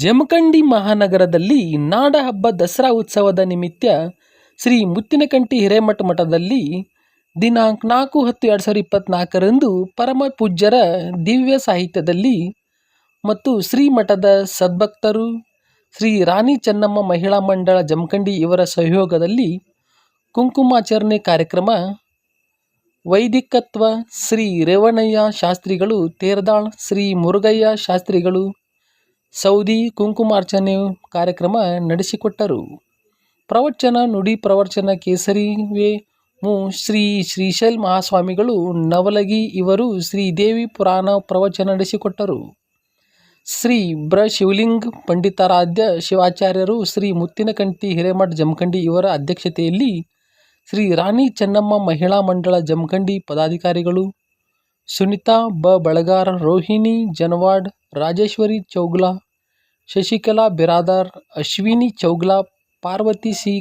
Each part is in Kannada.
ಜಮಖಂಡಿ ಮಹಾನಗರದಲ್ಲಿ ನಾಡಹಬ್ಬ ದಸರಾ ಉತ್ಸವದ ನಿಮಿತ್ತ ಶ್ರೀ ಮುತ್ತಿನಕಂಟಿ ಹಿರೇಮಠ ಮಠದಲ್ಲಿ ದಿನಾಂಕ 4/10/2024ರಂದು ಪರಮ ಪೂಜ್ಯರ ದಿವ್ಯ ಸಾಹಿತ್ಯದಲ್ಲಿ ಮತ್ತು ಶ್ರೀಮಠದ ಸದ್ಭಕ್ತರು ಶ್ರೀ ರಾಣಿ ಚೆನ್ನಮ್ಮ ಮಹಿಳಾ ಮಂಡಳ ಜಮಖಂಡಿ ಇವರ ಸಹಯೋಗದಲ್ಲಿ ಕುಂಕುಮಾಚರಣೆ ಕಾರ್ಯಕ್ರಮ, ವೈದಿಕತ್ವ ಶ್ರೀ ರೇವಣಯ್ಯ ಶಾಸ್ತ್ರಿಗಳು ತೇರದಾಳ್, ಶ್ರೀ ಮುರುಗಯ್ಯ ಶಾಸ್ತ್ರಿಗಳು ಸೌದಿ ಕುಂಕುಮಾರ್ಚನೆ ಕಾರ್ಯಕ್ರಮ ನಡೆಸಿಕೊಟ್ಟರು. ಪ್ರವಚನ ನುಡಿ ಪ್ರವಚನ ಕೇಸರಿ ವೇ ಮು ಶ್ರೀ ಶ್ರೀಶೈಲ್ ಮಹಾಸ್ವಾಮಿಗಳು ನವಲಗಿ ಇವರು ಶ್ರೀದೇವಿ ಪುರಾಣ ಪ್ರವಚನ ನಡೆಸಿಕೊಟ್ಟರು. ಶ್ರೀ ಬ್ರ ಶಿವಲಿಂಗ ಪಂಡಿತಾರಾಧ್ಯ ಶಿವಾಚಾರ್ಯರು ಶ್ರೀ ಮುತ್ತಿನಕಂಟಿ ಹಿರೇಮಠ ಜಮಖಂಡಿ ಇವರ ಅಧ್ಯಕ್ಷತೆಯಲ್ಲಿ ಶ್ರೀ ರಾಣಿ ಚೆನ್ನಮ್ಮ ಮಹಿಳಾ ಮಂಡಳ ಜಮಖಂಡಿ ಪದಾಧಿಕಾರಿಗಳು ಸುನಿತಾ ಬ ಬಳಗಾರ್, ರೋಹಿಣಿ ಜನವಾಡ್, ರಾಜೇಶ್ವರಿ ಚೌಗ್ಲಾ, ಶಶಿಕಲಾ ಬಿರಾದಾರ್, ಅಶ್ವಿನಿ ಚೌಗ್ಲಾ, ಪಾರ್ವತಿ ಸಿ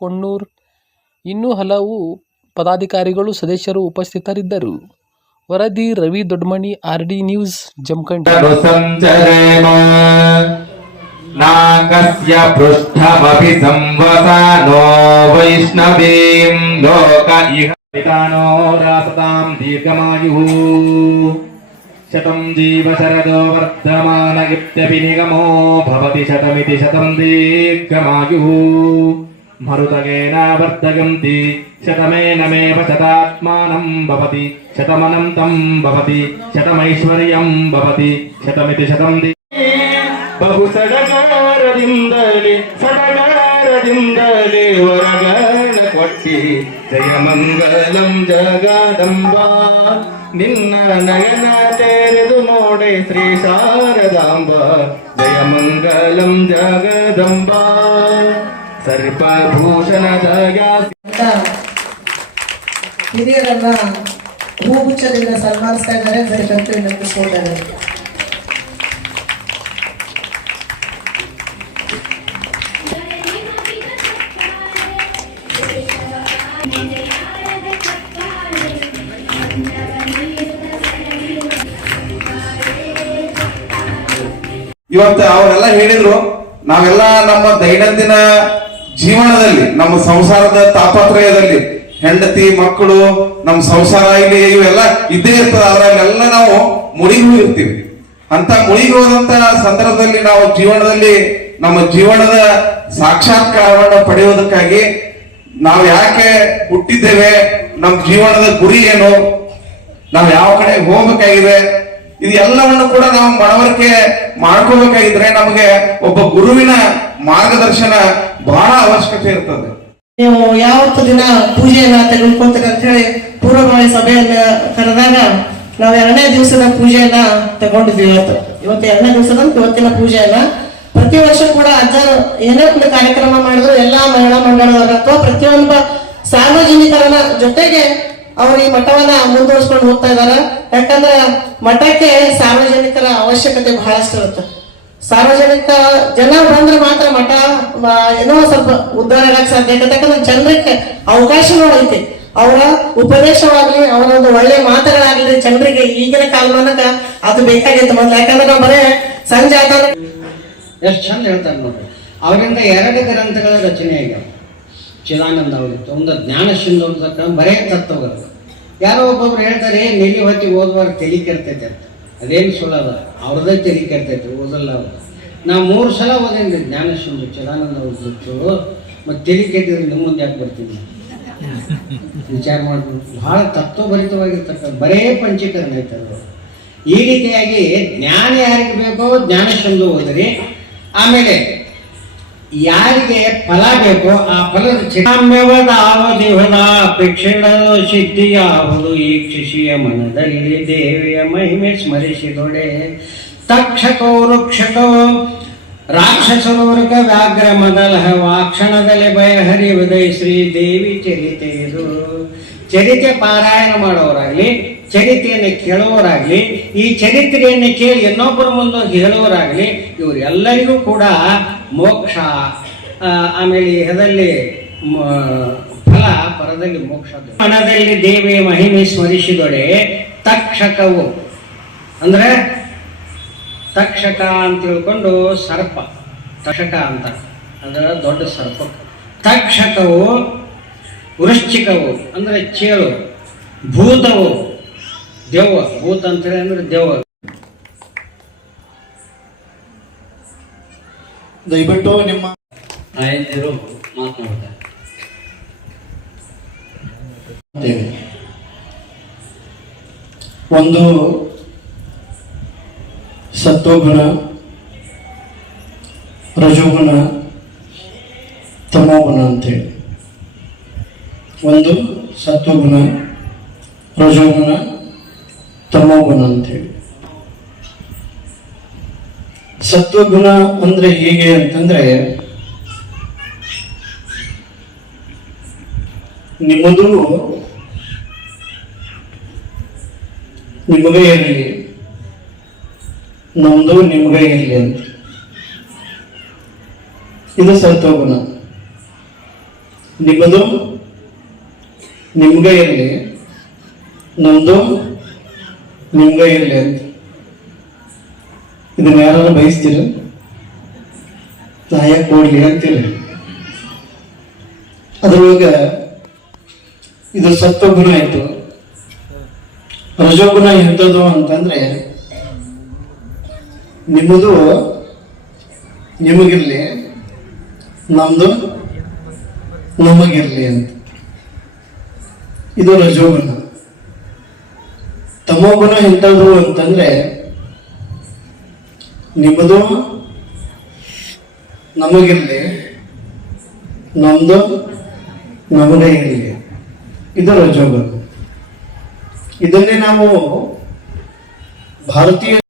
ಕೊಣ್ಣೂರ್ ಇನ್ನೂ ಹಲವು ಪದಾಧಿಕಾರಿಗಳು ಸದಸ್ಯರು ಉಪಸ್ಥಿತರಿದ್ದರು. ವರದಿ ರವಿ ದೊಡ್ಮನಿ, RD ನ್ಯೂಸ್, ಜಮಖಂಡಿ. ನಾಗಸ್ಯ ಪೃಷ್ಠಮಪಿ ಸಂವಸಾನೋ ವೈಷ್ಣವೀಂ ಲೋಕ ಇಹ ಪಿತಾನೋ ರಾಸತಾಂ ದೀರ್ಘಮಾಯುಃ ಶತಂ ಜೀವ ಶರದೋ ವರ್ಧಮಾನ ಇತ್ಯಪಿ ನಿಗಮೋ ಭವತಿ ಶತಮಿತಿ ಶತಂ ದೀರ್ಘಮಾಯುಃ ಮರುತಗೇನ ವರ್ಧಗಂತಿ ಶತಮೇನಮೇವ ಶತಾತ್ಮಾನಂ ಭವತಿ ಶತಮನಂತಂ ಭವತಿ ಶತಮೈಶ್ವರ್ಯಂ ಭವತಿ ಶತಮಿತಿ ಶತಂ ಬಹು ಸಡಗಾರದಿಂದಲೇ ವರಗಾನ ಕೊಟ್ಟಿ ಜಯ ಮಂಗಲಂ ಜಗದಂಬಾ ನಿನ್ನ ನಯನ ತೆರೆದು ನೋಡೆ ಶ್ರೀ ಶಾರದಾಂಬ ಜಯ ಮಂಗಲಂ ಜಗದಂಬಾ ಸರ್ಪಭೂಷಣದ ಹಿರಿಯರನ್ನ ಹೂಗುಚ್ಛದಿಂದ ಸನ್ಮಾನಿಸ್ತಾ ಇದ್ದಾರೆ. ಬೇಕಂತೂ ನೆನಪಿಸ್ಕೊಳ್ತಾರೆ. ಇವತ್ತು ಅವರೆಲ್ಲ ಹೇಳಿದ್ರು, ನಾವೆಲ್ಲ ನಮ್ಮ ದೈನಂದಿನ ಜೀವನದಲ್ಲಿ ನಮ್ಮ ಸಂಸಾರದ ತಾಪತ್ರಯದಲ್ಲಿ ಹೆಂಡತಿ ಮಕ್ಕಳು ನಮ್ಮ ಸಂಸಾರ ಇಲ್ಲಿ ಇವೆಲ್ಲ ಇದ್ದೇ ಇರ್ತದೆ. ಅದರಲ್ಲೆಲ್ಲ ನಾವು ಮುಳುಗಿ ಹೋಗಿರ್ತೀವಿ. ಅಂತ ಮುಳುಗಿ ಹೋದಂತ ಸಂದರ್ಭದಲ್ಲಿ ನಾವು ಜೀವನದಲ್ಲಿ ನಮ್ಮ ಜೀವನದ ಸಾಕ್ಷಾತ್ಕಾರವನ್ನು ಪಡೆಯುವುದಕ್ಕಾಗಿ ನಾವು ಯಾಕೆ ಹುಟ್ಟಿದ್ದೇವೆ, ನಮ್ಮ ಜೀವನದ ಗುರಿ ಏನು, ನಾವು ಯಾವ ಕಡೆ ಹೋಗ್ಬೇಕಾಗಿದೆ, ಇದು ಎಲ್ಲವನ್ನು ಕೂಡ ನಾವು ಮನವರಿಕೆ ಮಾಡ್ಕೋಬೇಕಾಗಿದ್ರೆ ನಮಗೆ ಒಬ್ಬ ಗುರುವಿನ ಮಾರ್ಗದರ್ಶನ ಬಹಳ ಅವಶ್ಯಕತೆ ಇರ್ತದೆ. ನೀವು ಯಾವತ್ತು ದಿನ ಪೂಜೆಯನ್ನ ತೆಗೆದುಕೊಳ್ತೀರಿ ಅಂತ ಹೇಳಿ ಪೂರ್ವಭಾವಿ ಸಭೆಯನ್ನ ಕರೆದಾಗ ನಾವು 2ನೇ ದಿವಸದ ಪೂಜೆಯನ್ನ ತಗೊಂಡಿದ್ವಿ. ಇವತ್ತು 2ನೇ ದಿವಸದ ಇವತ್ತಿನ ಪೂಜೆಯನ್ನ ಪ್ರತಿ ವರ್ಷ ಕೂಡ ಅಜ್ಜರು ಏನೇ ಕೂಡ ಕಾರ್ಯಕ್ರಮ ಮಾಡಿದ್ರು ಎಲ್ಲಾ ಮಹಿಳಾ ಮಂಡಳದವರ ಅಥವಾ ಪ್ರತಿಯೊಬ್ಬ ಸಾರ್ವಜನಿಕರನ್ನ ಜೊತೆಗೆ ಅವರು ಈ ಮಠವನ್ನ ಮುಂದುವರಿಸ್ಕೊಂಡು ಹೋಗ್ತಾ ಇದಾರೆ. ಯಾಕಂದ್ರೆ ಮಠಕ್ಕೆ ಸಾರ್ವಜನಿಕರ ಅವಶ್ಯಕತೆ ಬಹಳಷ್ಟು ಇರುತ್ತೆ. ಸಾರ್ವಜನಿಕ ಜನ ಬಂದ್ರೆ ಮಾತ್ರ ಮಠ ಏನೋ ಸ್ವಲ್ಪ ಉದ್ಧಾರ ಆಗಕ್ಕೆ ಸಾಧ್ಯ ಆಗುತ್ತೆ. ಯಾಕಂದ್ರೆ ಜನರಿಗೆ ಅವಕಾಶಗಳು ಐತಿ. ಅವರ ಉಪದೇಶವಾಗ್ಲಿ, ಅವರ ಒಂದು ಒಳ್ಳೆ ಮಾತುಗಳಾಗ್ಲಿ ಜನರಿಗೆ ಈಗಿನ ಕಾಲಮಾನಕ ಅದು ಬೇಕಾಗಿತ್ತು ಮೊದಲು. ಯಾಕಂದ್ರೆ ನಾವು ಬರೇ ಸಂಜೆ ಆದಾಗ ಎಷ್ಟು ಚಂದ ಹೇಳ್ತಾರೆ ನೋಡ್ರಿ. ಅವರಿಂದ 2 ಗ್ರಂಥಗಳ ರಚನೆ ಆಗ್ಯಾವ. ಚಿದಾನಂದ ಅವರಿತ್ತು, ಒಂದು ಜ್ಞಾನ ಸಿಂಧು ಬರೇ ತತ್ವಗಳು. ಯಾರೋ ಒಬ್ಬೊಬ್ರು ಹೇಳ್ತಾರೆ ನೀಲಿ ಹೊತ್ತಿ ಓದುವಾಗ ತಲೆ ಕೆಡ್ತೈತೆ ಅಂತ. ಅದೇನು ಸುಳ್ಳದ, ಅವ್ರದ್ದೇ ತಲೆ ಕೆಡ್ತೈತೆ, ಓದಲ್ಲ ಅವರು. ನಾವು 3 ಸಲ ಓದೇನ್ರಿ ಜ್ಞಾನ ಸಿಂಧು ಚಿದಾನಂದ ಅವ್ರದ್ದು. ಮತ್ತು ತಲೆ ಕೆಟ್ಟಿದ್ರೆ ನಿಮ್ಮ ಮುಂದೆ ಯಾಕೆ ಬರ್ತೀನಿ ವಿಚಾರ ಮಾಡ್ಬೋದು. ಬಹಳ ತತ್ವಭರಿತವಾಗಿರ್ತಕ್ಕಂಥ ಬರೇ ಪಂಚೀಕರಣ ಐತದ. ಈ ರೀತಿಯಾಗಿ ಜ್ಞಾನ ಯಾರಿಗೆ ಬೇಕೋ ಜ್ಞಾನ ಸಿಂಧು ಓದ್ರಿ. ಆಮೇಲೆ ಯಾರಿಗೆ ಫಲ ಬೇಕೋ ಆ ಫಲದ ಅಪೇಕ್ಷೆಗಳ ಸಿದ್ಧಿಯಾವುದು ಈ ಕ್ಷಿಷಿಯ ಮನದಲ್ಲಿ ದೇವಿಯ ಮಹಿಮೆ ಸ್ಮರಿಸಿದೊಡೆ ತಕ್ಷಕೋ ವೃಕ್ಷಕೋ ರಾಕ್ಷಸರೂರ್ಕ ವ್ಯಾಘ್ರ ಮದಲಹ ವಾಕ್ಷಣದಲ್ಲಿ ಭಯಹರಿವುದೈ ಶ್ರೀದೇವಿ ಚರಿತೆ. ಇದು ಚರಿತೆ ಪಾರಾಯಣ ಮಾಡೋರಾಗ್ಲಿ, ಚರಿತೆಯನ್ನು ಕೇಳುವವರಾಗ್ಲಿ, ಈ ಚರಿತ್ರೆಯನ್ನು ಕೇಳಿ ಇನ್ನೊಬ್ಬರ ಮುಂದೆ ಹೇಳುವವರಾಗ್ಲಿ, ಇವರೆಲ್ಲರಿಗೂ ಕೂಡ ಮೋಕ್ಷ, ಆಮೇಲೆ ಇಹದಲ್ಲಿ ಫಲ, ಪರದಲ್ಲಿ ಮೋಕ್ಷ. ಮನದಲ್ಲಿ ದೇವಿಯ ಮಹಿಮೆ ಸ್ಮರಿಸಿದೊಡೆ ತಕ್ಷಕವು ಅಂದ್ರೆ ತಕ್ಷಕ ಅಂತ ತಿಳ್ಕೊಂಡು ಸರ್ಪ ತಕ್ಷಕ ಅಂತ ಅದರ ದೊಡ್ಡ ಸರ್ಪ. ತಕ್ಷಕವು, ವೃಶ್ಚಿಕವು ಅಂದರೆ ಚೇಳು, ಭೂತವು ದೆವ್ವ, ಭೂತ ಅಂತೇಳಿ ಅಂದ್ರೆ ದೆವ್ವ. ದಯವಿಟ್ಟು ನಿಮ್ಮ ಆಯ್ದಿರು ಮಾತನಾಡ್ತಾರೆ. ಒಂದು ಸತ್ವಗುಣ, ರಜೋಗುಣ, ತಮೋಗುಣ ಅಂತೇಳಿ. ಒಂದು ಸತ್ವಗುಣ, ರಜೋಗುಣ, ತಮೋಗುಣ ಅಂತೇಳಿ. ಸತ್ವಗುಣ ಅಂದ್ರೆ ಹೇಗೆ ಅಂತಂದ್ರೆ, ನಿಮ್ಮದು ನಿಮಗೆ ಇರಲಿ, ನಮ್ದು ನಿಮಗೆ ಇರಲಿ ಅಂತ. ಇದು ಸತ್ವಗುಣ. ನಿಮ್ಮದು ನಿಮ್ಗೆ ಇರಲಿ, ನಮ್ದು ನಿಮ್ಗೆ ಇರಲಿ ಅಂತ. ಇದನ್ನ ಯಾರು ಬಯಸ್ತೀರ? ನಾ ಯಾಕೆ ಕೊಡ್ಲಿ ಅಂತೀರಿ. ಅದ್ರೊಳಗ ಇದು ಸತ್ವಗುಣ ಆಯ್ತು. ರಜೋಗುಣ ಎಂಥದ್ದು ಅಂತಂದ್ರೆ, ನಿಮ್ಮದು ನಿಮಗಿರ್ಲಿ, ನಮ್ದು ನಮಗಿರ್ಲಿ ಅಂತ. ಇದು ರಜೋಗುಣ. ತಮೋಗುಣ ಎಂಥದ್ದು ಅಂತಂದ್ರೆ, ನಿಮ್ಮದು ನಮಗಿರ್ಲಿ, ನಮ್ದು ನಮಗೆ ಇರಲಿ. ಇದು ರಜೋಗುಣ. ಇದನ್ನೇ ನಾವು ಭಾರತೀಯ